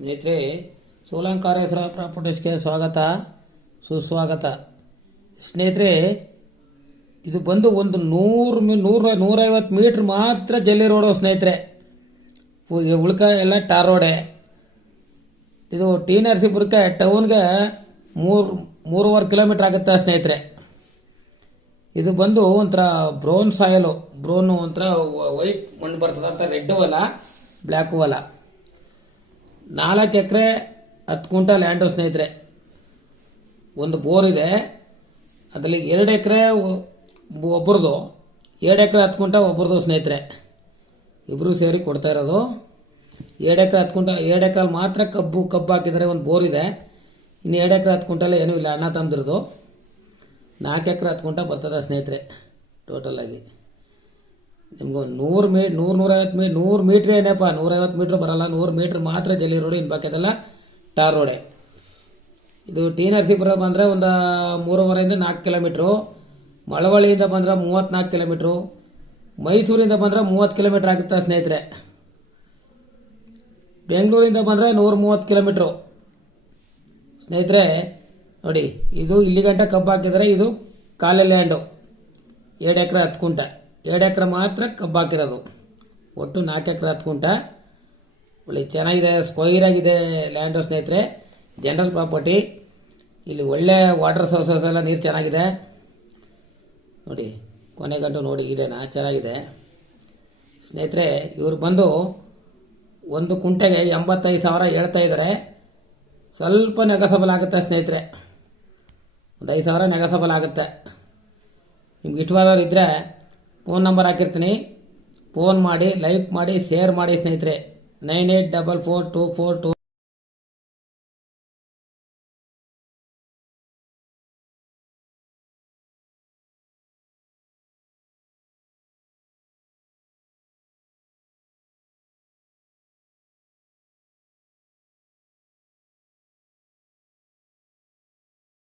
ಸ್ನೇಹಿತರೆ, ಸೋಲಂಕಾರೇಶ್ವರ ಪ್ರಾಪರ್ಟೀಸ್ಗೆ ಸ್ವಾಗತ ಸುಸ್ವಾಗತ. ಸ್ನೇಹಿತರೆ, ಇದು ಬಂದು ಒಂದು 150 ಮೀಟ್ರ್ ಮಾತ್ರ ಜಲ್ಲಿ ರೋಡು ಸ್ನೇಹಿತರೆ. ಉಳ್ಕ ಎಲ್ಲ ಟಾರ್ ರೋಡೆ. ಇದು ಟಿ ನರಸೀಪುರಕ್ಕೆ ಟೌನ್ಗೆ 3.5 ಕಿಲೋಮೀಟ್ರ್ ಆಗುತ್ತೆ ಸ್ನೇಹಿತರೆ. ಇದು ಬಂದು ಒಂಥರ ಬ್ರೌನ್ ಸಾಯಲು, ಬ್ರೌನ್ ಒಂಥರ ವೈಟ್ ಮಣ್ಣು ಬರ್ತದೆ ಅಂತ, ರೆಡ್ ಹೊಲ ಬ್ಲ್ಯಾಕ್ ಹೊಲ. 4 ಎಕರೆ 10 ಕುಂಟ ಲ್ಯಾಂಡು ಸ್ನೇಹಿತರೆ. ಒಂದು ಬೋರ್ ಇದೆ, ಅದರಲ್ಲಿ 2 ಎಕರೆ ಒಬ್ಬರದು, 2 ಎಕರೆ 10 ಕುಂಟ ಒಬ್ಬರದು ಸ್ನೇಹಿತರೆ. ಇಬ್ಬರು ಸೇರಿ ಕೊಡ್ತಾ ಇರೋದು. 2 ಎಕರೆ 10 ಕುಂಟ, 2 ಎಕರೆ ಮಾತ್ರ ಕಬ್ಬು ಹಾಕಿದರೆ ಒಂದು ಬೋರ್ ಇದೆ. ಇನ್ನು 2 ಎಕರೆ 10 ಕುಂಟಲ್ಲ ಏನೂ ಇಲ್ಲ, ಅಣ್ಣ ತಮ್ಮದಿರೋದು. 4 ಎಕರೆ 10 ಕುಂಟ ಬರ್ತದೆ ಸ್ನೇಹಿತರೆ ಟೋಟಲಾಗಿ. ನಿಮ್ಗೆ 100 ಮೀಟ್ರ್ ಏನಪ್ಪ, 150 ಮೀಟ್ರ್ ಬರಲ್ಲ, 100 ಮೀಟ್ರ್ ಮಾತ್ರ ಜಲ್ಲಿ ರೋಡು. ಇನ್ನು ಬಾಕಿದೆಲ್ಲ ಟಾರ್ ರೋಡೆ. ಇದು ಟಿ ನರಸೀಪುರ ಬಂದರೆ ಒಂದು 3.5 4 ಕಿಲೋಮೀಟ್ರು, ಮಳವಳ್ಳಿಯಿಂದ ಬಂದರೆ 34 ಕಿಲೋಮೀಟ್ರು, ಮೈಸೂರಿಂದ ಬಂದರೆ 30 ಕಿಲೋಮೀಟ್ರ್ ಆಗುತ್ತೆ ಸ್ನೇಹಿತರೆ. ಬೆಂಗಳೂರಿಂದ ಬಂದರೆ 130 ಕಿಲೋಮೀಟ್ರು ಸ್ನೇಹಿತರೆ. ನೋಡಿ, ಇದು ಇಲ್ಲಿ ಗಂಟ ಕಬ್ಬು ಹಾಕಿದರೆ ಇದು ಕಾಲೆ ಲ್ಯಾಂಡು. 2 ಎಕರೆ 10 ಕುಂಟ, 2 ಎಕರೆ ಮಾತ್ರ ಕಬ್ಬು ಹಾಕಿರೋದು. ಒಟ್ಟು 4 ಎಕರೆ 10 ಕುಂಟ. ಒಳ್ಳೆ ಚೆನ್ನಾಗಿದೆ, ಸ್ಕ್ವೈರ್ ಆಗಿದೆ ಲ್ಯಾಂಡು ಸ್ನೇಹಿತರೆ. General property. ಇಲ್ಲಿ ಒಳ್ಳೆ ವಾಟರ್ ಸೋರ್ಸಸ್ ಎಲ್ಲ, ನೀರು ಚೆನ್ನಾಗಿದೆ ನೋಡಿ. ಕೊನೆಗಂಟು ನೋಡಿ ಇದೆನಾ, ಚೆನ್ನಾಗಿದೆ ಸ್ನೇಹಿತರೆ. ಇವರು ಬಂದು ಒಂದು ಕುಂಟೆಗೆ 85,000 ಹೇಳ್ತಾ ಇದ್ದಾರೆ. ಸ್ವಲ್ಪ ನೆಗೋಸಬಲ್ ಆಗುತ್ತೆ ಸ್ನೇಹಿತರೆ, ಒಂದು 5,000 ನೆಗೋಸಬಲ್ ಆಗುತ್ತೆ. ನಿಮ್ಗೆ ಇಷ್ಟವಾದವ್ರು ಇದ್ದರೆ ಫೋನ್ ನಂಬರ್ ಹಾಕಿರ್ತೀನಿ, ಫೋನ್ ಮಾಡಿ, ಲೈಕ್ ಮಾಡಿ, ಶೇರ್ ಮಾಡಿ ಸ್ನೇಹಿತರೆ. 98442422